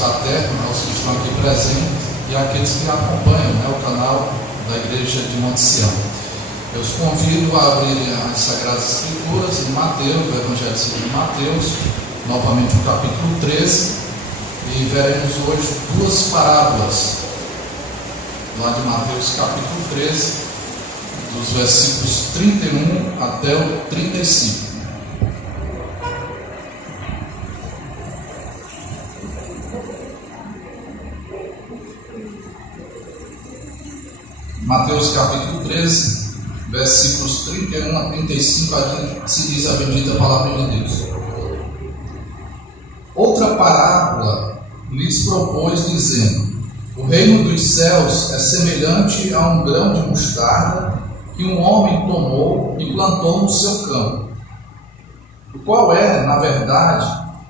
fraterno aos que estão aqui presentes e àqueles que acompanham, né, o canal da Igreja de Monte Sião. Eu os convido a abrirem as Sagradas Escrituras em Mateus, o Evangelho segundo Mateus, novamente o capítulo 13, e veremos hoje duas parábolas lá de Mateus capítulo 13, dos versículos 31 até o 35. Mateus capítulo 13, versículos 31 a 35, aqui se diz a bendita palavra de Deus. Outra parábola lhes propôs, dizendo: o reino dos céus é semelhante a um grão de mostarda que um homem tomou e plantou no seu campo, o qual é, na verdade,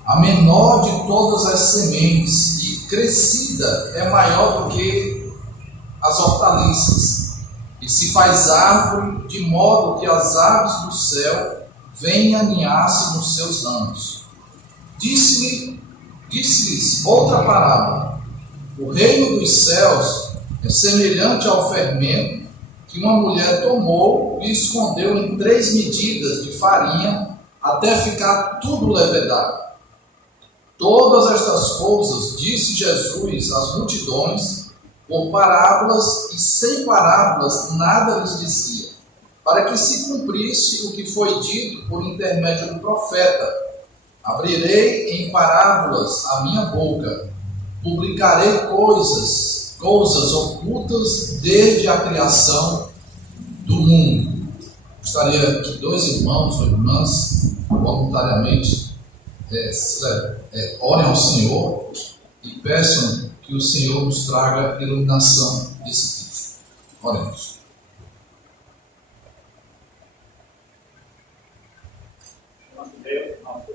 a menor de todas as sementes, e crescida é maior do que as hortaliças, e se faz árvore, de modo que as aves do céu vêm aninhar-se nos seus ramos. Disse-lhes outra parábola: o reino dos céus é semelhante ao fermento que uma mulher tomou e escondeu em 3 medidas de farinha até ficar tudo levedado. Todas estas coisas disse Jesus às multidões por parábolas, e sem parábolas nada lhes dizia, para que se cumprisse o que foi dito por intermédio do profeta: abrirei em parábolas a minha boca, publicarei coisas ocultas desde a criação do mundo. Gostaria que 2 irmãos ou irmãs voluntariamente orem ao Senhor e peçam que o Senhor nos traga iluminação desse texto. Oremos. Nosso Deus, nosso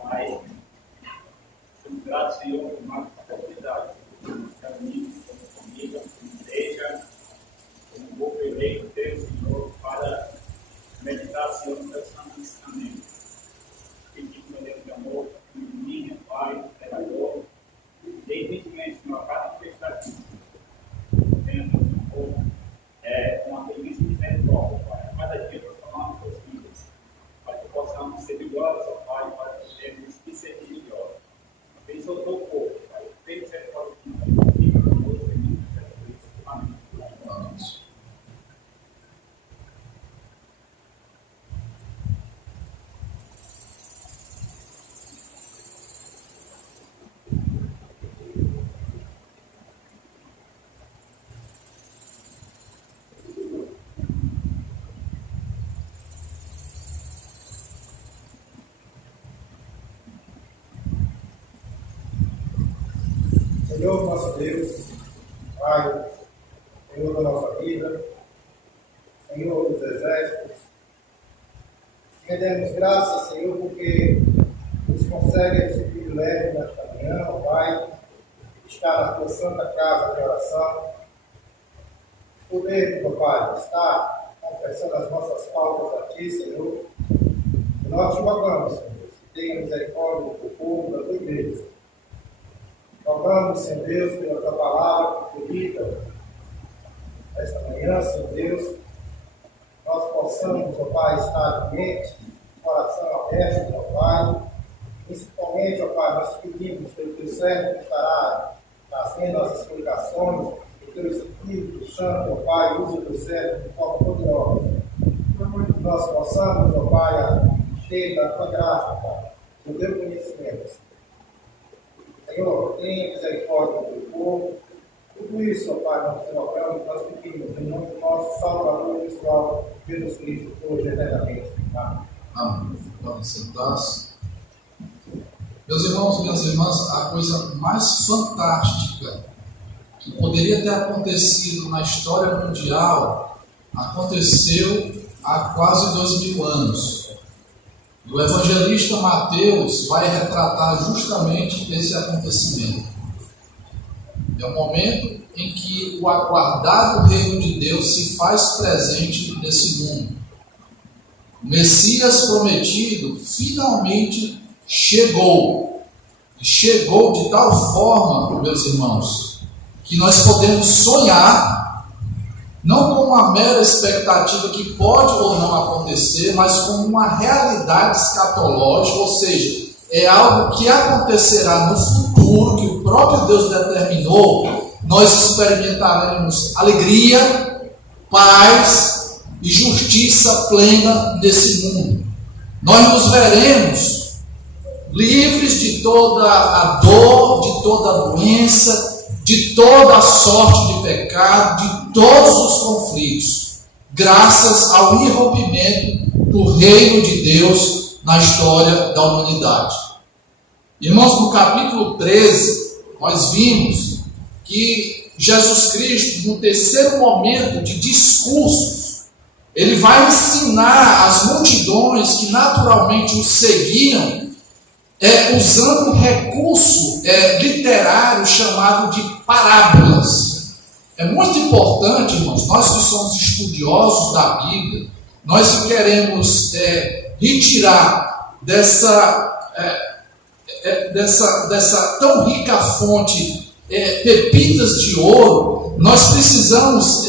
Pai, somos gratos, Senhor, por mais oportunidade de reunir como família, como igreja, como povo eleito teu, Senhor, para meditar, Senhor, no teu santo ensinamento. Pedir, meu Deus de amor, ilumine, Pai, Criador, dê entendimento, Senhor, a cada que está aqui. Venha, Deus de amor, uma premissa de misericórdia, Pai, a cada dia transformar nossas vidas, para que possamos ser melhores, ó Pai, para podermos discernir melhor. Abençoa o teu povo, Pai, tem misericórdia de nós, fica conosco, em nome de Jesus. Amém. Amém. Senhor nosso Deus, Pai, Senhor da nossa vida, Senhor dos exércitos, rendemos graças, Senhor, porque nos concede esse privilégio nesta manhã, ó Pai, estar na tua santa casa de oração, poder, ó Pai, estar confessando as nossas faltas a Ti, Senhor, e nós te rogamos, Senhor, que tenha misericórdia do povo da tua igreja. Rogamos, Senhor Deus, pela tua palavra que foi dita esta manhã, Senhor Deus, nós possamos, ó Pai, estar de mente, coração aberto, ó Pai. Principalmente, ó Pai, nós te pedimos pelo teu servo que estará trazendo as explicações, que teu Espírito Santo, ó Pai, use o teu servo de forma poderosa. Que nós possamos, ó Pai, ter da tua graça, Pai, do teu conhecimento. Senhor, tenha misericórdia do teu povo. Tudo isso, ó Pai, nós te rogamos, nós pedimos, em nome do nosso Salvador pessoal, Jesus Cristo, hoje e eternamente. Amém. Amém. Podem sentar-se. Meus irmãos, minhas irmãs, a coisa mais fantástica que poderia ter acontecido na história mundial aconteceu há quase 2000 anos. O evangelista Mateus vai retratar justamente esse acontecimento. É o momento em que o aguardado reino de Deus se faz presente nesse mundo. O Messias prometido finalmente chegou. chegou de tal forma, meus irmãos, que nós podemos sonhar, não com uma mera expectativa que pode ou não acontecer, mas com uma realidade escatológica, ou seja, é algo que acontecerá no futuro, que o próprio Deus determinou. Nós experimentaremos alegria, paz e justiça plena nesse mundo. Nós nos veremos livres de toda a dor, de toda a doença, de toda a sorte de pecado, de todos os conflitos, graças ao irrompimento do reino de Deus na história da humanidade. Irmãos, no capítulo 13, nós vimos que Jesus Cristo, no terceiro momento de discursos, ele vai ensinar as multidões que naturalmente o seguiam, usando um recurso literário chamado de parábolas. É muito importante, irmãos, nós que somos estudiosos da Bíblia, nós que queremos retirar dessa tão rica fonte pepitas de ouro, nós precisamos,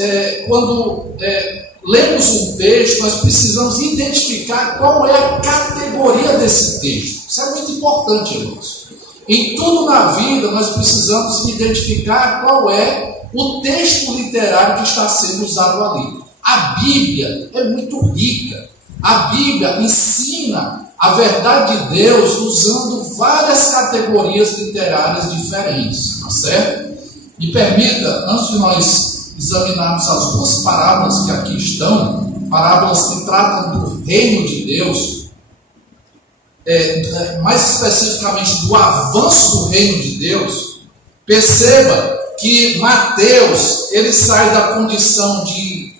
quando lemos um texto, nós precisamos identificar qual é a categoria desse texto. Isso é muito importante, irmãos. Em tudo na vida, nós precisamos identificar qual é o texto literário que está sendo usado ali. A Bíblia é muito rica. A Bíblia ensina a verdade de Deus usando várias categorias literárias diferentes, tá certo? Me permita, antes de nós examinarmos as duas parábolas que aqui estão, parábolas que tratam do reino de Deus, mais especificamente do avanço do reino de Deus, perceba que Mateus, ele sai da condição de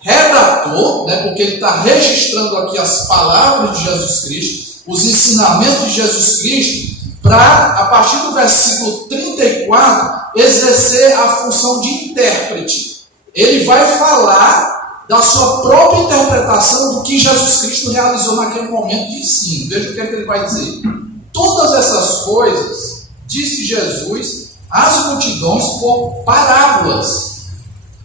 redator, porque ele está registrando aqui as palavras de Jesus Cristo, os ensinamentos de Jesus Cristo, para, a partir do versículo 34, exercer a função de intérprete. Ele vai falar da sua própria interpretação do que Jesus Cristo realizou naquele momento de ensino. Veja o que ele vai dizer. Todas essas coisas, disse Jesus às multidões por parábolas.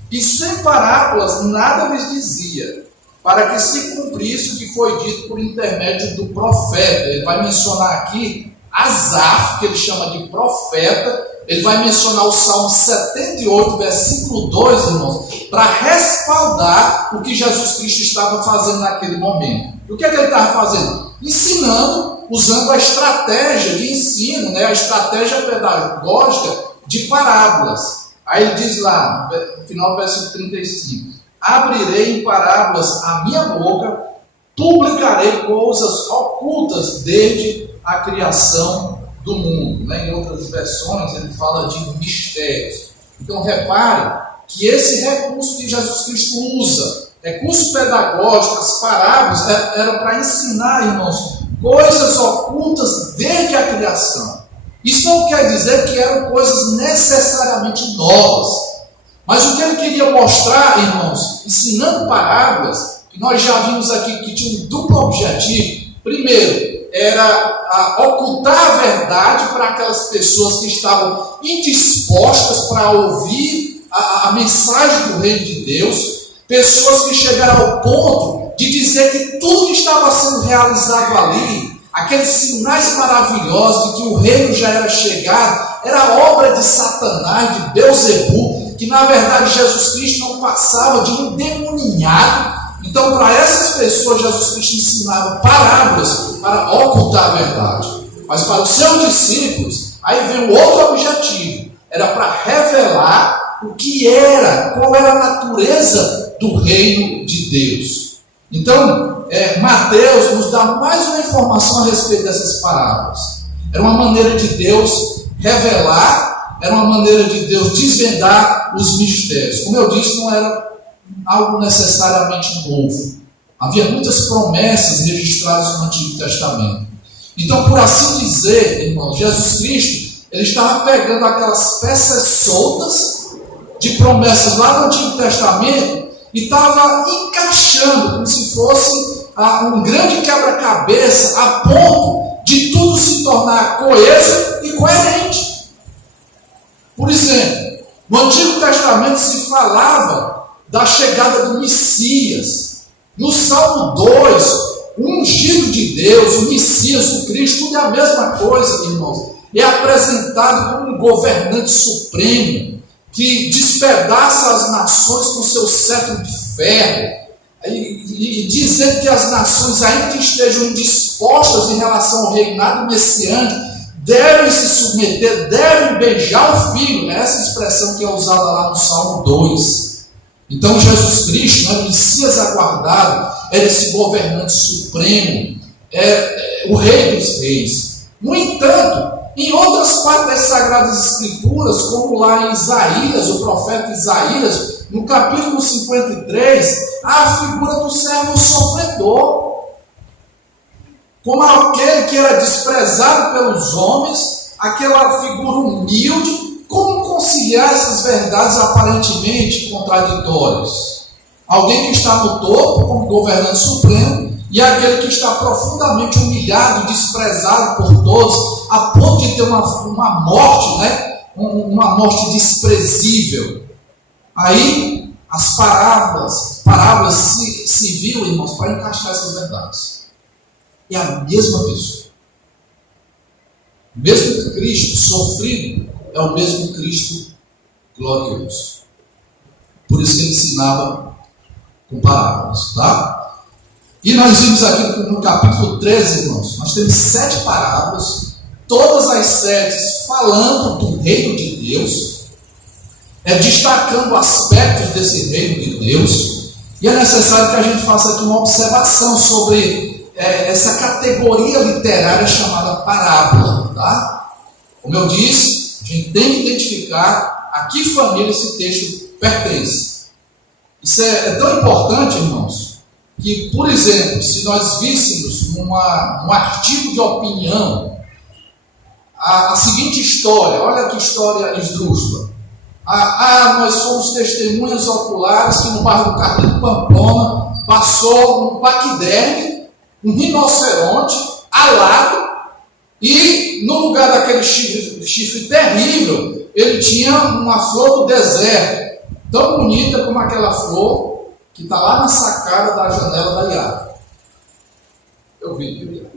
E sem parábolas nada lhes dizia, para que se cumprisse o que foi dito por intermédio do profeta. Ele vai mencionar aqui Asaf, que ele chama de profeta. Ele vai mencionar o Salmo 78, versículo 2, irmãos, para respaldar o que Jesus Cristo estava fazendo naquele momento. E o que é que ele estava fazendo? Ensinando, usando a estratégia de ensino, a estratégia pedagógica de parábolas. Aí ele diz lá, no final do versículo 35, abrirei em parábolas a minha boca, publicarei coisas ocultas desde a criação do mundo. Em outras versões ele fala de mistérios. Então repare que esse recurso que Jesus Cristo usa, recurso pedagógico, as parábolas, eram para ensinar, irmãos, coisas ocultas desde a criação. Isso não quer dizer que eram coisas necessariamente novas, mas o que ele queria mostrar, irmãos, ensinando parábolas, que nós já vimos aqui que tinha um duplo objetivo. Primeiro, era ocultar a verdade para aquelas pessoas que estavam indispostas para ouvir a mensagem do reino de Deus, pessoas que chegaram ao ponto de dizer que tudo que estava sendo realizado ali, aqueles sinais maravilhosos de que o reino já era chegado, era obra de Satanás, de Beelzebul, que na verdade Jesus Cristo não passava de um demoninhado. Então, para essas pessoas, Jesus Cristo ensinava parábolas para ocultar a verdade. Mas para os seus discípulos, aí vem um outro objetivo. Era para revelar o que era, qual era a natureza do reino de Deus. Então, Mateus nos dá mais uma informação a respeito dessas parábolas. Era uma maneira de Deus revelar, era uma maneira de Deus desvendar os mistérios. Como eu disse, não era algo necessariamente novo. Havia muitas promessas registradas no Antigo Testamento. Então, por assim dizer, irmãos, Jesus Cristo, ele estava pegando aquelas peças soltas de promessas lá no Antigo Testamento e estava encaixando como se fosse um grande quebra-cabeça a ponto de tudo se tornar coeso e incoerente. Por exemplo, no Antigo Testamento se falava da chegada do Messias. No Salmo 2, o ungido de Deus, o Messias, o Cristo, tudo é a mesma coisa, irmãos. É apresentado como um governante supremo que despedaça as nações com seu cetro de ferro, e dizendo que as nações, ainda que estejam dispostas em relação ao reinado messiânico, devem se submeter, devem beijar o filho. Essa expressão que é usada lá no Salmo 2. Então Jesus Cristo, o Messias aguardado, era esse governante supremo, o Rei dos Reis. No entanto, em outras partes das Sagradas Escrituras, como lá em Isaías, o profeta Isaías, no capítulo 53, há a figura do servo sofredor, como aquele que era desprezado pelos homens, aquela figura humilde. Como conciliar essas verdades aparentemente contraditórias? Alguém que está no topo, como governante supremo, e aquele que está profundamente humilhado, desprezado por todos, a ponto de ter uma morte, uma morte desprezível. Aí, as parábolas se viram, irmãos, para encaixar essas verdades. É a mesma pessoa. Mesmo Cristo sofrido, é o mesmo Cristo glorioso. Por isso que ele ensinava com parábolas, tá? E nós vimos aqui no capítulo 13, irmãos, nós temos 7 parábolas, todas as 7 falando do reino de Deus, destacando aspectos desse reino de Deus, e é necessário que a gente faça aqui uma observação sobre essa categoria literária chamada parábola, tá? Como eu disse, a gente tem que identificar a que família esse texto pertence. Isso é tão importante, irmãos, que, por exemplo, se nós víssemos num artigo de opinião a seguinte história, olha que história esdrúxula. Nós fomos testemunhas oculares que no bairro do Carlinho Pamplona passou um paquiderme, um rinoceronte alado, e no lugar daquele chifre terrível, ele tinha uma flor do deserto, tão bonita como aquela flor que está lá na sacada da janela da Iara. Eu vi, viu?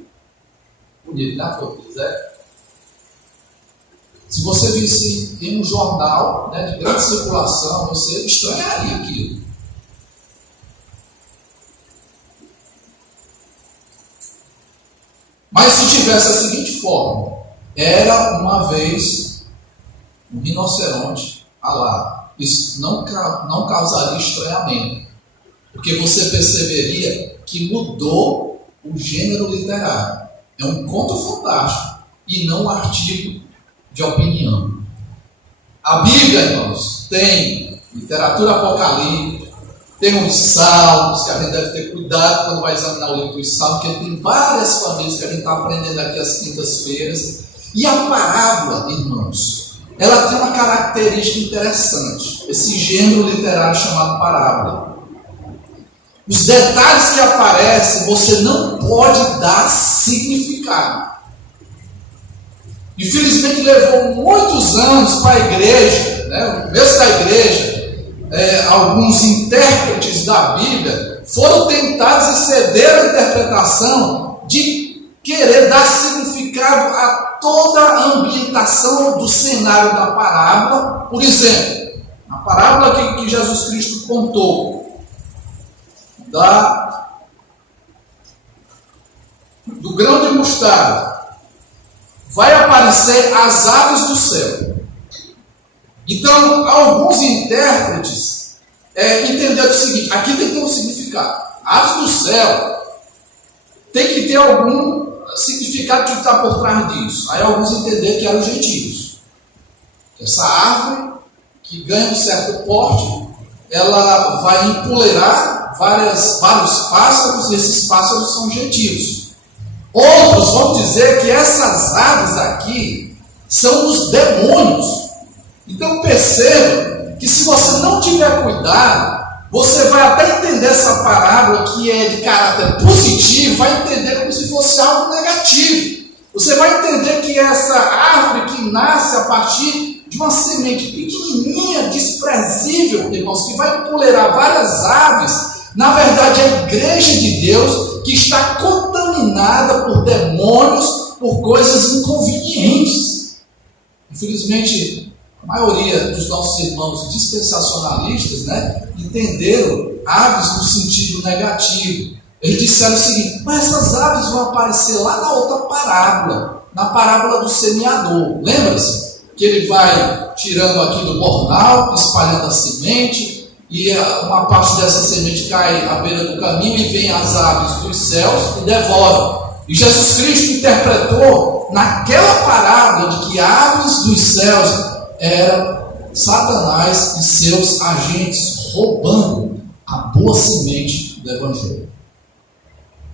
Bonito, né? A flor do deserto. Se você visse em um jornal, de grande circulação, você estranharia aquilo. Mas se tivesse a seguinte forma: era uma vez um rinoceronte alado, isso não causaria estranhamento, porque você perceberia que mudou o gênero literário. É um conto fantástico e não um artigo de opinião. A Bíblia, irmãos, tem literatura apocalíptica, tem os salmos, que a gente deve ter cuidado quando vai examinar o livro dos salmos, porque tem várias famílias que a gente está aprendendo aqui às quintas-feiras. E a parábola, irmãos, ela tem uma característica interessante, esse gênero literário chamado parábola. Os detalhes que aparecem, você não pode dar significado. Infelizmente levou muitos anos para a igreja, no começo da igreja, alguns intérpretes da Bíblia foram tentados e cederam a interpretação de querer dar significado a toda a ambientação do cenário da parábola. Por exemplo, a parábola que Jesus Cristo contou do grão de mostarda, vai aparecer as aves do céu. Então, alguns intérpretes entenderam o seguinte: aqui tem que ter um significado. Aves do céu tem que ter algum significado que está por trás disso. Aí alguns entenderam que eram os gentios. Essa árvore, que ganha um certo porte, ela vai empoleirar vários pássaros, e esses pássaros são gentios. Outros vão dizer que essas aves aqui são os demônios. Então perceba que se você não tiver cuidado, você vai até entender essa parábola, que é de caráter positivo, vai entender como se fosse algo negativo. você vai entender que essa árvore que nasce a partir de uma semente pequenininha, desprezível, irmãos, que vai tolerar várias aves, na verdade é a igreja de Deus que está contaminada por demônios, por coisas inconvenientes. Infelizmente, a maioria dos nossos irmãos dispensacionalistas, entenderam aves no sentido negativo. Eles disseram o seguinte: mas essas aves vão aparecer lá na outra parábola, na parábola do semeador. Lembra-se? Que ele vai tirando aqui do bornal, espalhando a semente, e uma parte dessa semente cai à beira do caminho e vem as aves dos céus e devoram. E Jesus Cristo interpretou naquela parábola de que aves dos céus eram Satanás e seus agentes roubando a boa semente do Evangelho.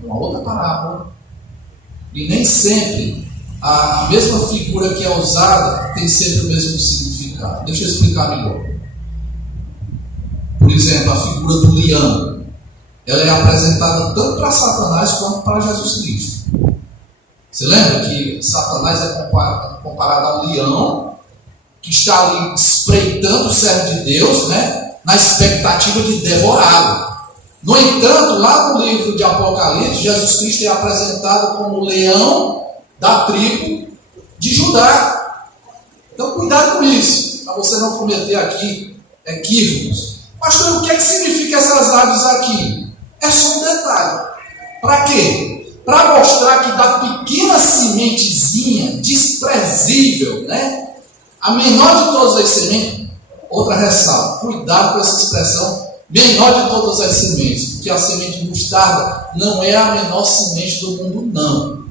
Uma outra parábola, e nem sempre a mesma figura que é usada tem sempre o mesmo significado. Deixa eu explicar melhor. Por exemplo, a figura do leão, ela é apresentada tanto para Satanás quanto para Jesus Cristo. Você lembra que Satanás é comparado a um leão que está ali espreitando o servo de Deus, na expectativa de devorá-lo. No entanto, lá no livro de Apocalipse, Jesus Cristo é apresentado como o leão da tribo de Judá. Então, cuidado com isso, para você não cometer aqui equívocos. Pastor, o que é que significa essas aves aqui? É só um detalhe. Para quê? Para mostrar que da pequena sementezinha, desprezível, a menor de todas as sementes, outra ressalva, cuidado com essa expressão, menor de todas as sementes, porque a semente de mostarda não é a menor semente do mundo, não.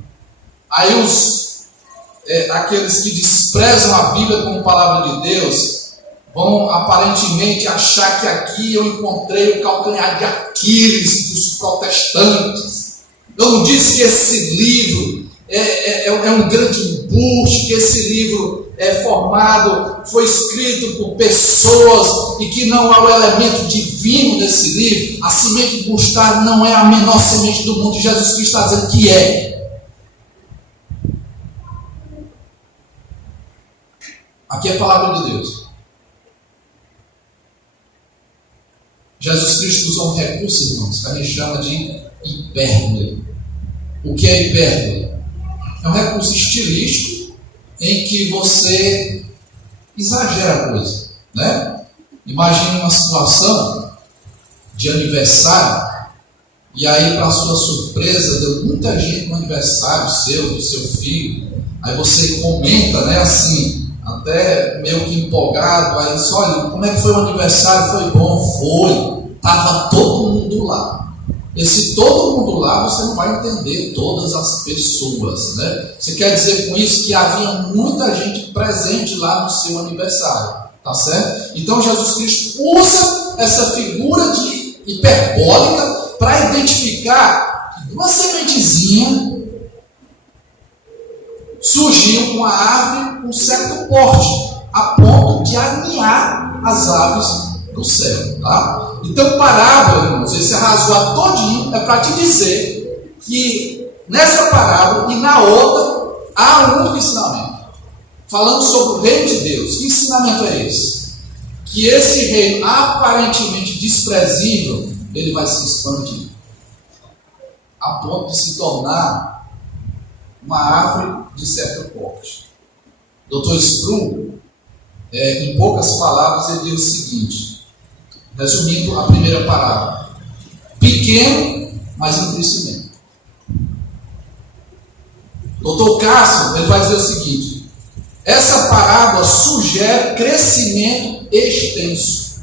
Aí aqueles que desprezam a Bíblia como palavra de Deus, vão aparentemente achar que aqui eu encontrei o calcanhar de Aquiles dos protestantes. Eu não disse que esse livro é um grande embuste, que esse livro foi escrito por pessoas e que não há o elemento divino desse livro. A semente de mostarda não é a menor semente do mundo, e Jesus Cristo está dizendo que é. Aqui é a palavra de Deus. Jesus Cristo usou um recurso, irmãos, que a gente chama de hipérbole. O que é hipérbole? É um recurso estilístico em que você exagera a coisa, Imagine uma situação de aniversário, e aí, para sua surpresa, deu muita gente no aniversário seu, do seu filho. Aí você comenta, assim, até meio que empolgado, aí diz: olha, como é que foi o aniversário? Foi bom? Foi. Estava todo mundo lá. Esse todo mundo lá, você não vai entender todas as pessoas, Você quer dizer com isso que havia muita gente presente lá no seu aniversário, tá certo? Então Jesus Cristo usa essa figura de hiperbólica para identificar que uma sementezinha surgiu uma árvore com um certo porte, a ponto de aninhar as aves do céu, tá? Então, parábola, irmãos, esse arrazoado todinho é para te dizer que nessa parábola e na outra há um único ensinamento, falando sobre o reino de Deus. Que ensinamento é esse? Que esse reino aparentemente desprezível, ele vai se expandir a ponto de se tornar uma árvore de certo porte. Dr. Sproul, em poucas palavras, ele diz o seguinte, resumindo a primeira parábola: pequeno, mas em crescimento. Dr. Cássio, ele vai dizer o seguinte: essa parábola sugere crescimento extenso.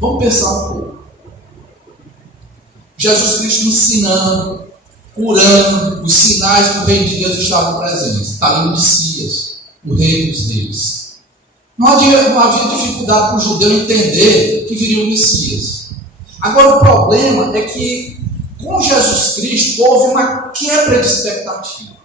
Vamos pensar um pouco. Jesus Cristo ensinando, curando, os sinais do reino de Deus estavam presentes. Está ali o Messias, o rei dos reis. Não havia dificuldade para o judeu entender que viria o Messias. Agora, o problema é que com Jesus Cristo houve uma quebra de expectativa.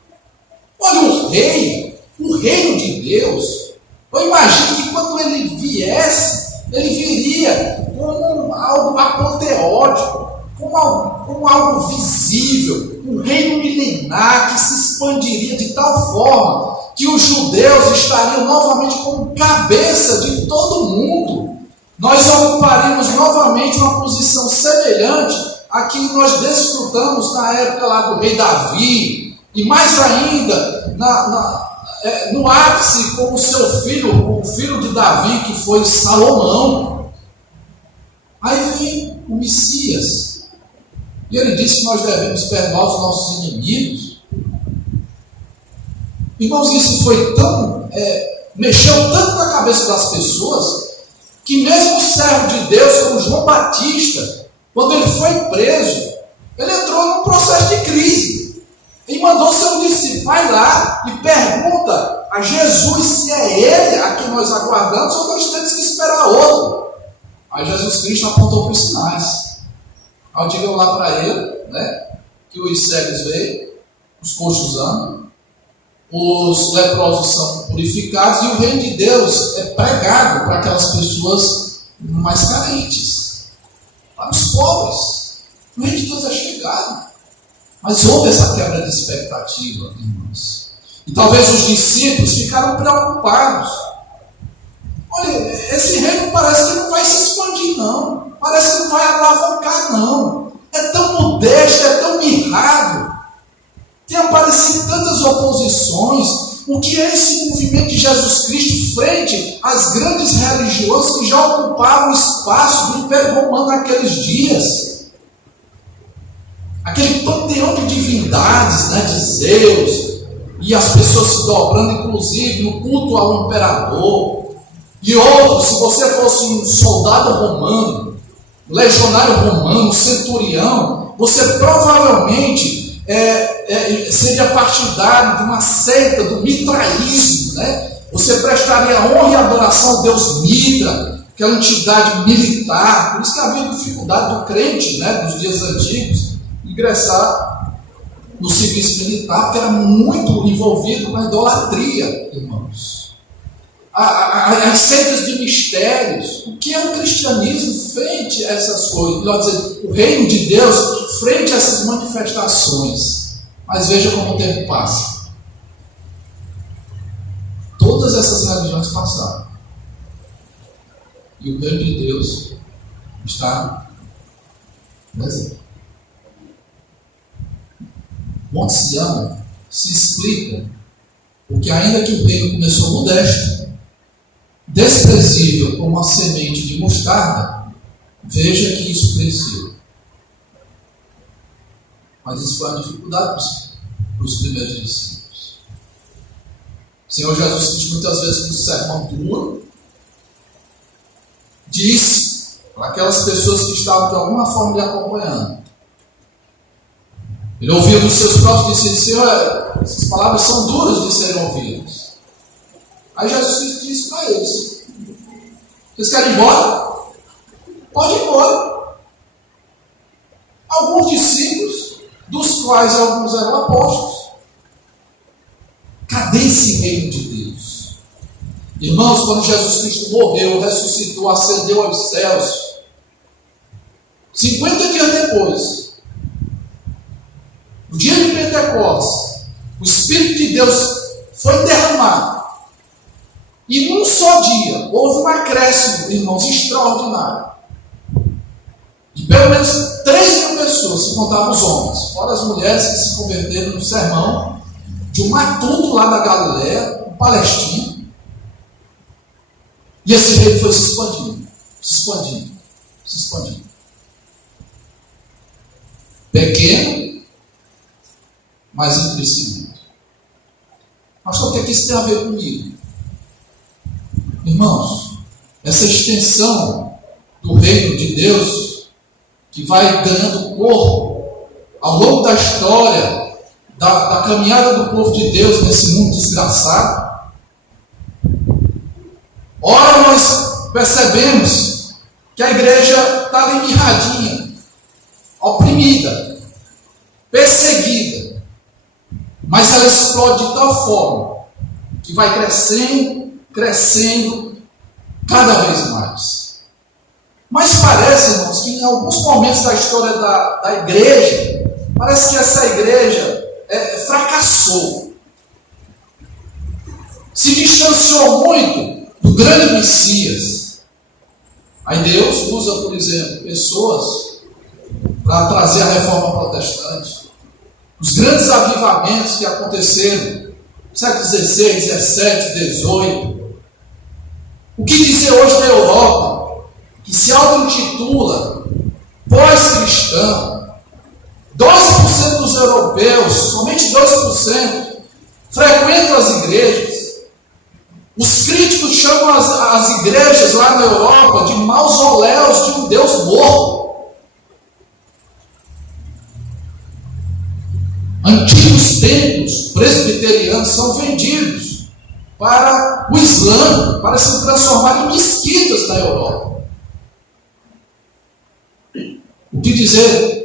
Olha, o reino de Deus, eu imagino que quando ele viesse, ele viria como algo apoteótico, como algo visível, um reino milenar que se expandiria de tal forma que os judeus estariam novamente como cabeça de todo mundo. Nós ocuparíamos novamente uma posição semelhante à que nós desfrutamos na época lá do rei Davi, e mais ainda no ápice com o seu filho, o filho de Davi, que foi Salomão. Aí vem o Messias, e ele disse que nós devemos perdoar os nossos inimigos. Irmãos, isso foi tão, mexeu tanto na cabeça das pessoas, que mesmo o servo de Deus, como João Batista, quando ele foi preso, ele entrou num processo de crise, e mandou seu discípulo, vai lá e pergunta a Jesus se é ele a quem nós aguardamos, ou nós temos que esperar outro. Aí Jesus Cristo apontou para os sinais. Aí digam lá para ele, que os cegos veem, os coxos andam, os leprosos são purificados, e o reino de Deus é pregado para aquelas pessoas mais carentes, para os pobres. O reino de Deus é chegado. Mas houve essa quebra de expectativa, irmãos. E talvez os discípulos ficaram preocupados. Olha, esse reino parece que não vai se expandir, não. Parece que não vai alavancar, não. É tão modesto, é tão mirrado. Tem aparecido tantas oposições. O que é esse movimento de Jesus Cristo frente às grandes religiões que já ocupavam o espaço do Império Romano naqueles dias? Aquele panteão de divindades, de Zeus, e as pessoas se dobrando, inclusive, no culto ao imperador. E outros, se você fosse um soldado romano, um legionário romano, um centurião, você provavelmente seria partidário de uma seita do mitraísmo, Você prestaria honra e adoração ao deus Mitra, que é uma entidade militar. Por isso que havia dificuldade do crente, dos dias antigos, ingressar no serviço militar, porque era muito envolvido na idolatria, irmãos. As seitas de mistérios. O que é o cristianismo frente a essas coisas? Melhor dizer, o reino de Deus frente a essas manifestações. Mas veja como o tempo passa. Todas essas religiões passaram. E o reino de Deus está presente. Monte Sião se explica porque, ainda que o reino começou modesto, desprezível como a semente de mostarda, veja que isso cresceu. Mas isso foi uma dificuldade para os primeiros discípulos. O Senhor Jesus Cristo, muitas vezes, no sermão duro, diz para aquelas pessoas que estavam de alguma forma lhe acompanhando. Ele ouviu dos seus próprios discípulos: Senhor, essas palavras são duras de serem ouvidas. Aí Jesus Cristo disse para eles: vocês querem ir embora? Pode ir embora. Alguns discípulos, dos quais alguns eram apóstolos. Cadê esse reino de Deus? Irmãos, quando Jesus Cristo morreu, ressuscitou, ascendeu aos céus, 50 dias depois, no dia de Pentecostes, o Espírito de Deus foi derramado. E num só dia, houve um acréscimo, irmãos, extraordinário. De pelo menos 3.000 pessoas, se contavam os homens, fora as mulheres que se converteram no sermão de um matuto lá da Galileia, um palestino. E esse reino foi se expandindo, se expandindo, se expandindo. Pequeno, mas em crescimento. Pastor, o que isso tem a ver comigo? Irmãos, essa extensão do reino de Deus, que vai ganhando corpo ao longo da história, da caminhada do povo de Deus nesse mundo desgraçado. Ora, nós percebemos que a igreja está ali mirradinha, oprimida, perseguida, mas ela explode de tal forma que vai crescendo cada vez mais. Mas parece, irmãos, que em alguns momentos da história da igreja, parece que essa igreja fracassou. Se distanciou muito do grande Messias. Aí Deus usa, por exemplo, pessoas para trazer a reforma protestante. Os grandes avivamentos que aconteceram no século XVI, XVII, XVIII. O que dizer hoje da Europa, que se auto-intitula pós-cristão? 12% dos europeus, somente 2%, frequentam as igrejas. Os críticos chamam as igrejas lá na Europa de mausoléus de um Deus morto. Antigos templos presbiterianos são vendidos para o Islã, para se transformar em mesquitas na Europa. O que dizer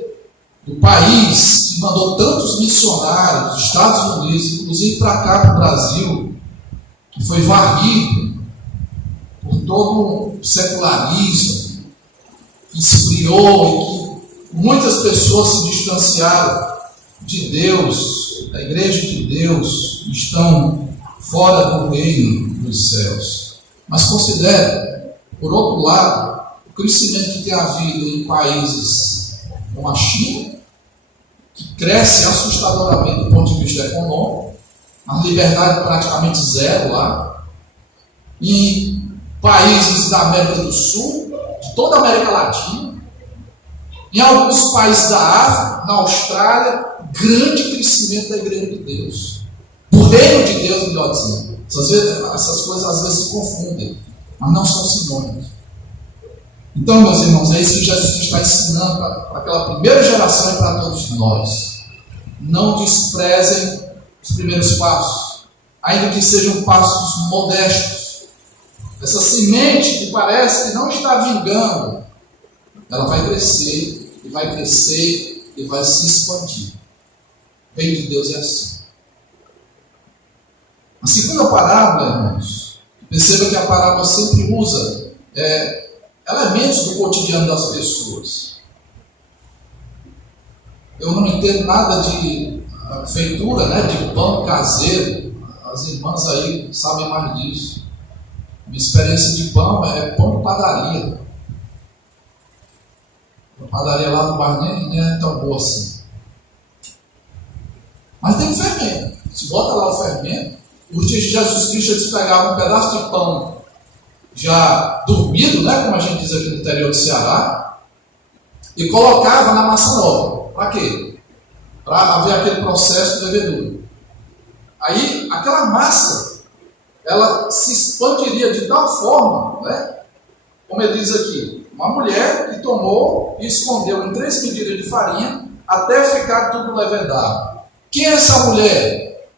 do país que mandou tantos missionários dos Estados Unidos, inclusive para cá, para o Brasil, que foi varrido por todo o secularismo, que esfriou e que muitas pessoas se distanciaram de Deus, da igreja de Deus, estão fora do reino dos céus. Mas considere, por outro lado, o crescimento que tem havido em países como a China, que cresce assustadoramente do ponto de vista econômico, a liberdade praticamente zero lá, em países da América do Sul, de toda a América Latina, em alguns países da África, na Austrália, grande crescimento da igreja de Deus, do reino de Deus, melhor dizendo. Essas coisas às vezes se confundem, mas não são sinônimos. Então, meus irmãos, é isso que Jesus está ensinando para aquela primeira geração e para todos nós. Não desprezem os primeiros passos, ainda que sejam passos modestos. Essa semente que parece que não está vingando, ela vai crescer, e vai crescer, e vai se expandir. O reino de Deus é assim. A segunda parábola, irmãos, perceba que a parábola sempre usa elementos do cotidiano das pessoas. Eu não entendo nada de feitura, de pão caseiro. As irmãs aí sabem mais disso. Minha experiência de pão é pão de padaria. A padaria lá no bar nem é tão boa assim. Mas tem fermento. Se bota lá o fermento, os dias de Jesus Cristo eles pegavam um pedaço de pão já dormido, como a gente diz aqui no interior do Ceará, e colocava na massa nova. Para quê? Para haver aquele processo de levedura. Aí, aquela massa, ela se expandiria de tal forma, como ele diz aqui, uma mulher que tomou e escondeu em 3 medidas de farinha até ficar tudo levedado. Quem é essa mulher?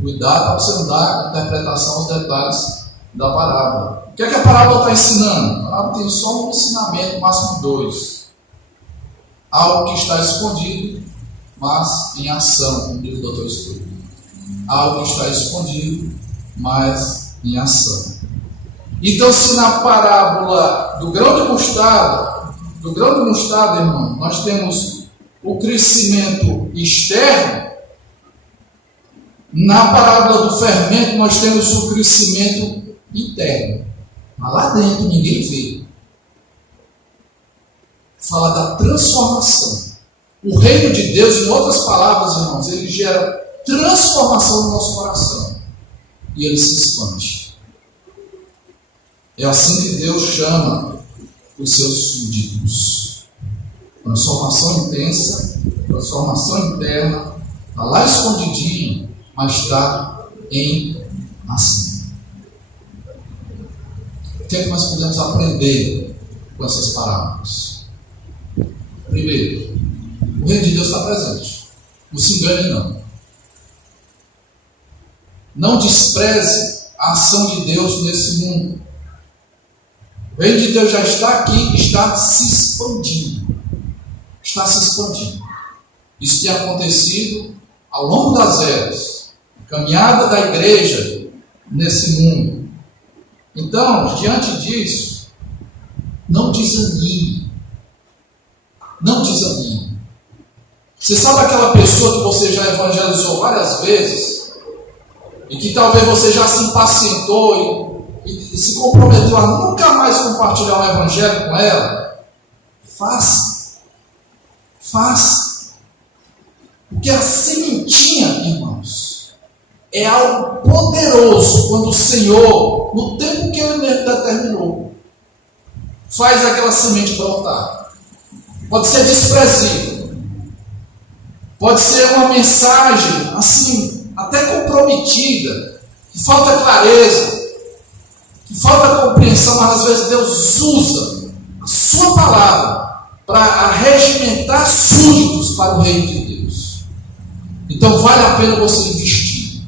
Cuidado para você não dar interpretação aos detalhes da parábola. O que é que a parábola está ensinando? A parábola tem só um ensinamento, máximo 2. Algo que está escondido, mas em ação, como diz o Dr. Estudo. Algo que está escondido, mas em ação. Então, se na parábola do grão de mostarda, irmão, nós temos o crescimento externo, na parábola do fermento nós temos o crescimento interno. Mas lá dentro ninguém vê. Fala da transformação. O reino de Deus, em outras palavras, irmãos, ele gera transformação no nosso coração. E ele se expande. É assim que Deus chama os seus súditos. Transformação intensa, transformação interna, está lá escondidinho, mas está em ação. O que é que nós podemos aprender com essas parábolas? Primeiro, o reino de Deus está presente. Não se engane, não. Não despreze a ação de Deus nesse mundo. O reino de Deus já está aqui, está se expandindo. Está se expandindo. Isso tem acontecido ao longo das eras. A caminhada da igreja nesse mundo. Então, diante disso, não desanime. Não desanime. Você sabe aquela pessoa que você já evangelizou várias vezes e que talvez você já se impacientou e se comprometeu a nunca mais compartilhar o evangelho com ela? Faça. Porque a sementinha, irmãos, é algo poderoso quando o Senhor, no tempo que Ele mesmo determinou, faz aquela semente brotar. Pode ser desprezível, pode ser uma mensagem assim, até comprometida, que falta clareza, que falta compreensão, mas às vezes Deus usa a sua palavra para arregimentar súditos para o reino de Deus. Então vale a pena você investir,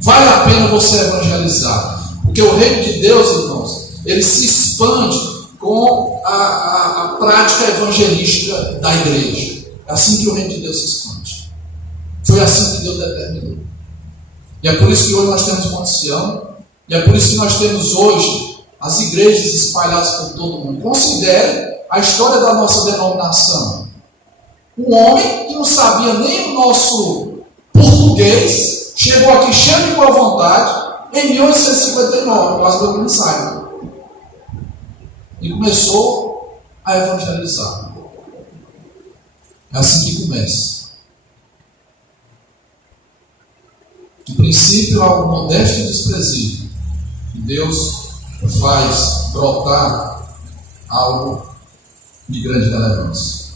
vale a pena você evangelizar, porque o reino de Deus, irmãos, ele se expande com a prática evangelística da igreja. É assim que o reino de Deus se expande. Foi assim que Deus determinou. E é por isso que hoje nós temos Monte Sião, e é por isso que nós temos hoje as igrejas espalhadas por todo o mundo. Considere a história da nossa denominação. Um homem que não sabia nem o nosso português, chegou aqui cheio de boa vontade, em 1859, quase do ensaio, e começou a evangelizar. É assim que começa. De princípio, algo modesto e desprezível, que Deus faz brotar algo de grande relevância.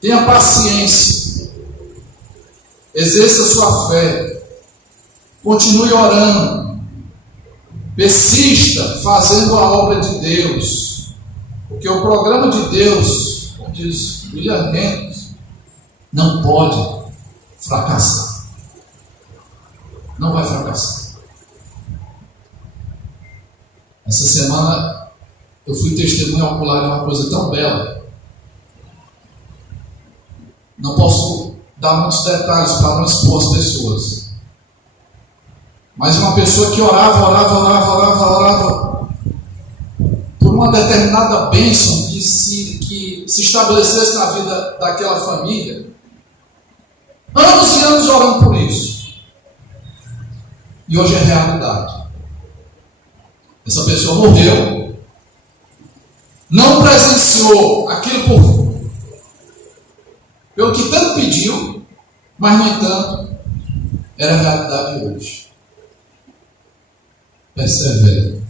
Tenha paciência, exerça sua fé, continue orando, persista fazendo a obra de Deus, porque o programa de Deus, como diz William Hendricks, não pode fracassar. Não vai fracassar. Essa semana eu fui testemunha ocular de uma coisa tão bela. Não posso dar muitos detalhes para não expor as pessoas. Mas uma pessoa que orava por uma determinada bênção que se estabelecesse na vida daquela família. Anos e anos orando por isso. E hoje é realidade. Essa pessoa morreu, não presenciou aquilo pelo que tanto pediu, mas no entanto, era a realidade hoje. Persevere.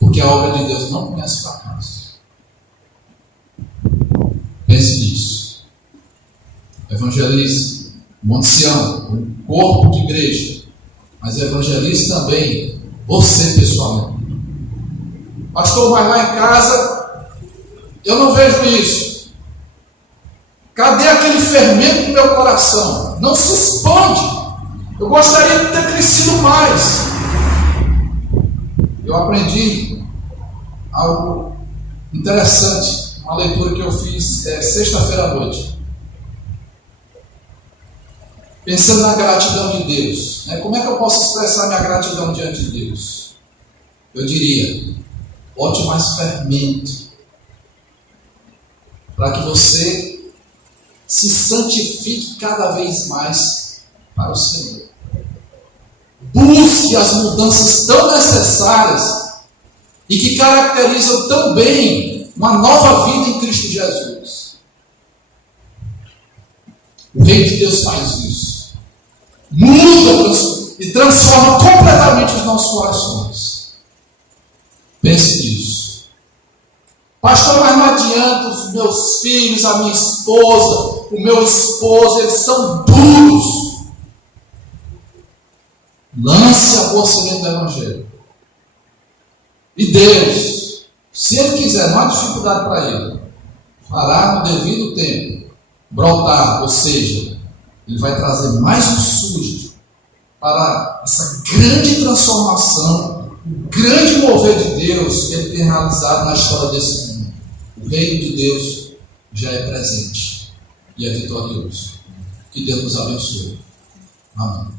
Porque a obra de Deus não conhece fracasso. Pense nisso. Evangelize. Monte Sião, um corpo de igreja, mas evangelize também você pessoalmente. Pastor, mas lá em casa eu não vejo isso. Cadê aquele fermento no meu coração? Não se expande. Eu gostaria de ter crescido mais. Eu aprendi algo interessante, uma leitura que eu fiz sexta-feira à noite. Pensando na gratidão de Deus, como é que eu posso expressar minha gratidão diante de Deus? Eu diria, bote mais fermento, para que você se santifique cada vez mais para o Senhor. Busque as mudanças tão necessárias e que caracterizam tão bem uma nova vida em Cristo Jesus. O Reino de Deus faz isso. Muda e transforma completamente os nossos corações. Pense nisso. Pastor, mas não adianta, os meus filhos, a minha esposa, o meu esposo, eles são duros. Lance a boa semente do Evangelho. E Deus, se Ele quiser, não há dificuldade para Ele, fará no devido tempo brotar, ou seja, Ele vai trazer mais um súdito para essa grande transformação, o grande mover de Deus que Ele tem realizado na história desse mundo. O reino de Deus já é presente e é vitorioso. Que Deus nos abençoe. Amém.